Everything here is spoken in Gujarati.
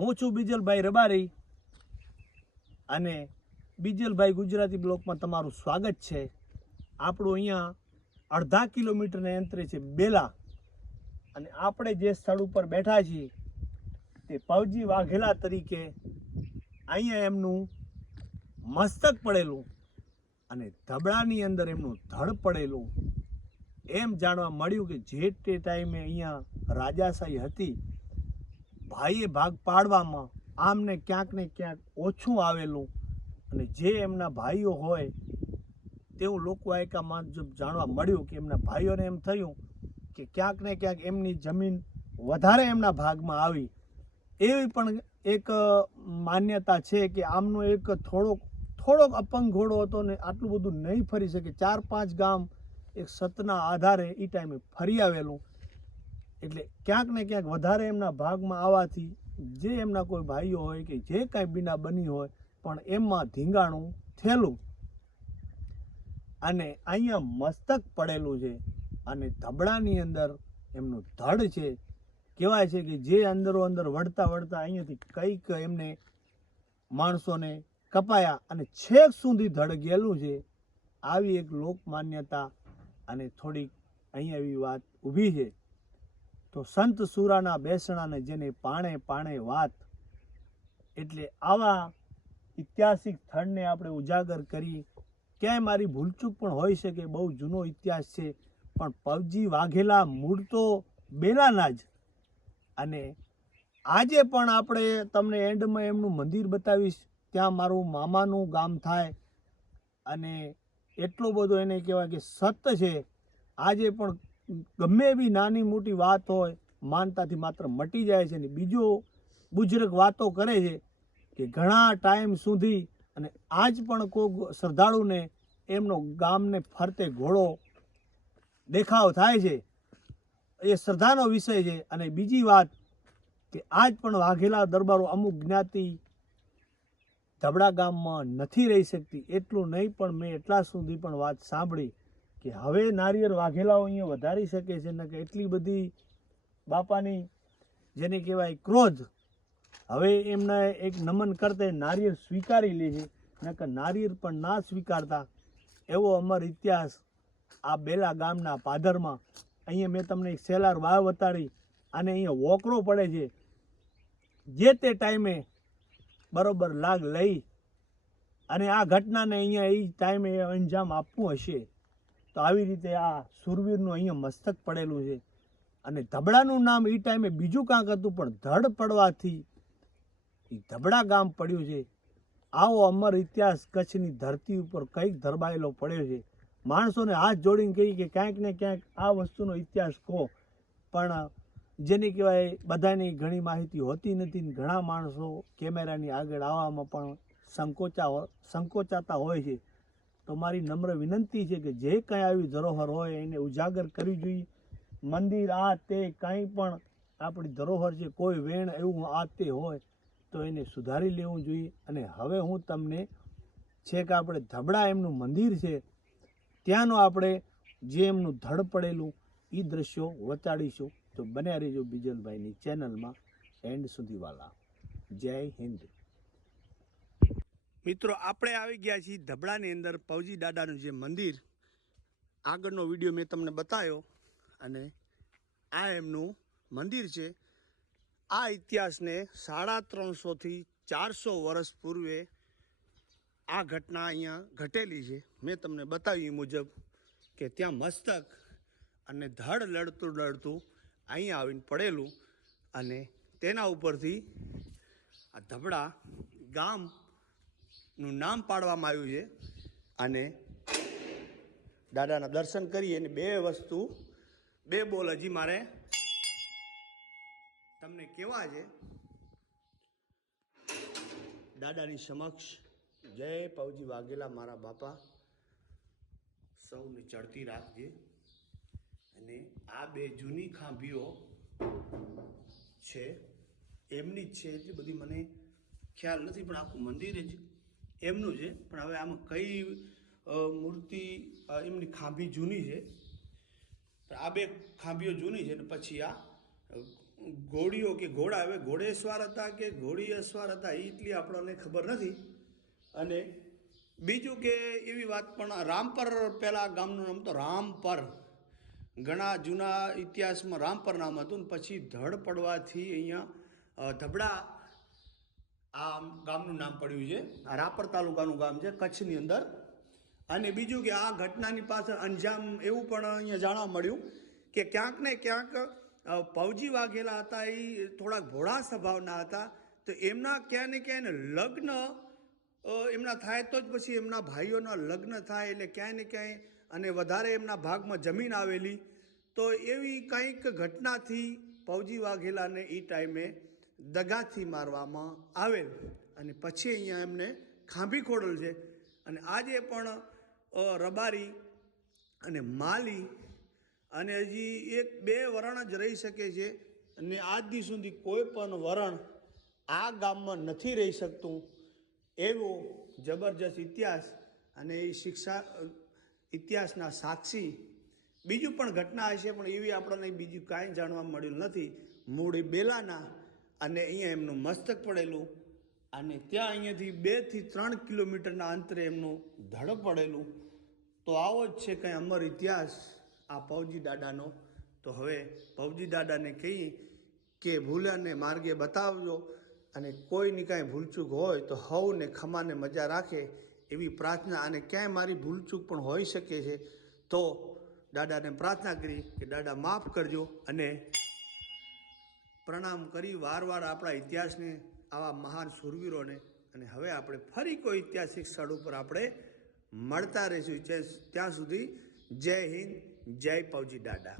હું છું બીજલભાઈ રબારી અને બીજલભાઈ ગુજરાતી બ્લોકમાં તમારું સ્વાગત છે. આપણું અહીંયા અડધા કિલોમીટરના અંતરે છે બેલા. અને આપણે જે સ્થળ ઉપર બેઠા છીએ તે પવજી વાઘેલા તરીકે અહીંયા એમનું મસ્તક પડેલું અને ધબડાની અંદર એમનું ધડ પડેલું. એમ જાણવા મળ્યું કે જે તે ટાઈમે અહીંયા રાજાશાહી હતી ભાઈએ ભાગ પાડવામાં આમને ક્યાંક ને ક્યાંક ઓછું આવેલું અને જે એમના ભાઈઓ હોય તેવું લોકો આયકામાં મુજબ જાણવા મળ્યું કે એમના ભાઈઓને એમ થયું કે ક્યાંક ને ક્યાંક એમની જમીન વધારે એમના ભાગમાં આવી. એવી પણ એક માન્યતા છે કે આમનો એક થોડોક થોડોક અપંગ ઘોડો હતો ને આટલું બધું નહીં ફરી શકે. ચાર પાંચ ગામ એક સતના આધારે એ ટાઈમે ફરી આવેલું. એટલે ક્યાંક ને ક્યાંક વધારે એમના ભાગમાં આવવાથી જે એમના કોઈ ભાઈઓ હોય કે જે કાંઈ બીના બની હોય, પણ એમાં ધીંગાણું થયેલું અને અહીંયા મસ્તક પડેલું છે અને ધબડાની અંદર એમનું ધડ છે. કહેવાય છે કે જે અંદરો અંદર વળતા વળતા અહીંયાથી કંઈક એમને માણસોને કપાયા અને છેક સુધી ધડ ગયેલું છે. આવી એક લોક માન્યતા અને થોડીક અહીંયા એવી વાત ઊભી છે. તો સંત સુરાના બેસણાને જેને પાણે પાણે વાત, એટલે આવા ઐતિહાસિક સ્થળને આપણે ઉજાગર કરી, ક્યાંય મારી ભૂલચૂક પણ હોઈ શકે, બહુ જૂનો ઇતિહાસ છે, પણ પબજી વાઘેલા મૂળ તો બેલાના જ. અને આજે પણ આપણે તમને એન્ડમાં એમનું મંદિર બતાવીશ, ત્યાં મારું મામાનું ગામ થાય, અને એટલો બધો એને કહેવાય કે સત છે. આજે પણ ગમે એવી નાની મોટી વાત હોય, માનતાથી માત્ર મટી જાય છે ને બીજો બુજરક વાતો કરે છે કે ઘણા ટાઈમ સુધી અને આજ પણ કોઈ શ્રદ્ધાળુને એમનો ગામને ફરતે ઘોડો દેખાવ થાય છે. એ શ્રદ્ધાનો વિષય છે અને બીજી વાત કે આજ પણ વાઘેલા દરબારો અમુક જ્ઞાતિ ધબડા ગામમાં નથી રહી શકતી, એટલું નહીં પણ મેં એટલા સુધી પણ વાત સાંભળી. કે હવે નારિયેળ વાઘેલાઓ અહીંયા વધારી શકે છે ને કે એટલી બધી બાપાની જેને કહેવાય ક્રોધ, હવે એમને એક નમન કરતા નારિયેળ સ્વીકારી લે છે નકર નારિયેળ પણ ના સ્વીકારતા. એવો અમર ઇતિહાસ આ બેલા ગામના પાદરમાં. અહીંયા મેં તમને એક સેલાર વાવ વતાડી અને અહીંયા વોકરો પડે છે. જે તે ટાઈમે બરોબર લાગ લઈ, અને આ ઘટનાને અહીંયા એ ટાઈમે અંજામ આપવું હશે. તો આવી રીતે આ સુરવીરનું અહીંયા મસ્તક પડેલું છે. અને ધબડાનું નામ એ ટાઈમે બીજું કાંક હતું, પણ ધડ પડવાથી એ ધબડા ગામ પડ્યું છે. આવો અમર ઇતિહાસ કચ્છની ધરતી ઉપર કંઈક ધરબાયેલો પડ્યો છે. માણસોને હાથ જોડીને કહી કે ક્યાંક ને ક્યાંક આ વસ્તુનો ઇતિહાસ કહો. પણ જેને કહેવાય બધાની ઘણી માહિતી હોતી નથી ઘણા માણસો કેમેરાની આગળ આવવામાં પણ સંકોચા સંકોચાતા હોય છે. તો મારી નમ્ર વિનંતી છે કે જે કાંઈ આવી ધરોહર હોય એને ઉજાગર કરવી જોઈએ. મંદિર આ તે કાંઈ પણ આપણી ધરોહર છે, કોઈ વેણ એવું આ તે હોય તો એને સુધારી લેવું જોઈએ. અને હવે હું તમને છેક આપણે ધબડા એમનું મંદિર છે, ત્યાંનું આપણે જે એમનું ધડ પડેલું એ દ્રશ્યો વચાડીશું તો બન્યા રહેજો બીજલભાઈની ચેનલમાં એન્ડ સુધી વાલા જય હિન્દ. મિત્રો, આપણે આવી ગયા છીએ ધબડાની અંદર પવજી દાદાનું જે મંદિર. આગળનો વીડિયો મેં તમને બતાવ્યો અને આ એમનું મંદિર છે. આ ઇતિહાસને સાડા ત્રણસોથી ચારસો વર્ષ પૂર્વે આ ઘટના અહીંયા ઘટેલી છે. મેં તમને બતાવ્યું મુજબ કે ત્યાં મસ્તક અને ધડ લડતું લડતું અહીંયા આવીને પડેલું અને તેના ઉપરથી આ ધબડા ગામનું નામ પાડવામાં આવ્યું છે. અને દાદાના દર્શન કરી અને બે વસ્તુ, બે બોલ હજી મારે તમને કેવા છે? દાદાની સમક્ષ જય પવજી વાઘેલા મારા બાપા. સૌને ચડતી રાખજે. અને આ બે જૂની ખાંભીઓ છે, એમની જ છે, એટલી બધી મને ખ્યાલ નથી, પણ આખું મંદિર જ એમનું છે, પણ હવે આમાં કઈ મૂર્તિ એમની ખાંભી જૂની છે? આ બે ખાંભીઓ જૂની છે ને પછી આ ઘોડીઓ કે ઘોડા, હવે ઘોડેશ્વર હતા કે ઘોડીએસવાર હતા એ એટલી આપણને ખબર નથી. અને બીજું કે એવી વાત પણ, રામપર પહેલાં ગામનું નામ તો રામપર. ઘણા જૂના ઇતિહાસમાં રામપર નામ હતું, ને પછી ધડ પડવાથી અહીંયા ધબડા આ ગામનું નામ પડ્યું છે. આ રાપર તાલુકાનું ગામ છે, કચ્છની અંદર. અને બીજું કે આ ઘટનાની પાછળ અંજામ એવું પણ અહીંયા જાણવા મળ્યું કે ક્યાંક ને ક્યાંક પવજી વાઘેલા હતા, એ થોડાક ભોળા સ્વભાવના હતા. તો એમના ક્યાં ને ક્યાંય લગ્ન એમના થાય તો જ પછી એમના ભાઈઓના લગ્ન થાય એટલે ક્યાંય ને ક્યાંય અને વધારે એમના ભાગમાં જમીન આવેલી. તો એવી કંઈક ઘટનાથી પવજી વાઘેલાને એ ટાઈમે દગાથી મારવામાં આવેલ અને પછી અહીંયા એમને ખાંભી ખોડલ છે. અને આજે પણ રબારી અને માલી અને હજી એક બે વરણ જ રહી શકે છે અને આજ દી સુધી કોઈ પણ વરણ આ ગામમાં નથી રહી શકતું. એવો જબરજસ્ત ઇતિહાસ અને એ શિક્ષા ઇતિહાસના સાક્ષી. બીજું પણ ઘટના હશે પણ એવી આપણને બીજું કાંઈ જાણવા મળ્યું નથી. મૂળ બેલાના અને અહીંયા એમનું મસ્તક પડેલું અને ત્યાં અહીંયાથી બેથી ત્રણ કિલોમીટરના અંતરે એમનું ધડ પડેલું. તો આવો જ છે કંઈ અમર ઇતિહાસ આ પવજી દાદાનો. તો હવે પવજી દાદાને કહી કે ભૂલાને માર્ગે બતાવજો અને કોઈની કાંઈ ભૂલચૂક હોય તો હવને ખમાને મજા રાખે એવી પ્રાર્થના અને ક્યાંય મારી ભૂલચૂક પણ હોઈ શકે છે. તો દાદાને પ્રાર્થના કરી કે દાદા માફ કરજો અને પ્રણામ કરી વાર વાર આપણા ઇતિહાસને, આવા મહાન શૂરવીરોને અને હવે આપણે ફરી કોઈ ઐતિહાસિક સ્થળ ઉપર આપણે મળતા રહીશું. ત્યાં સુધી જય હિન્દ, જય પવજી દાદા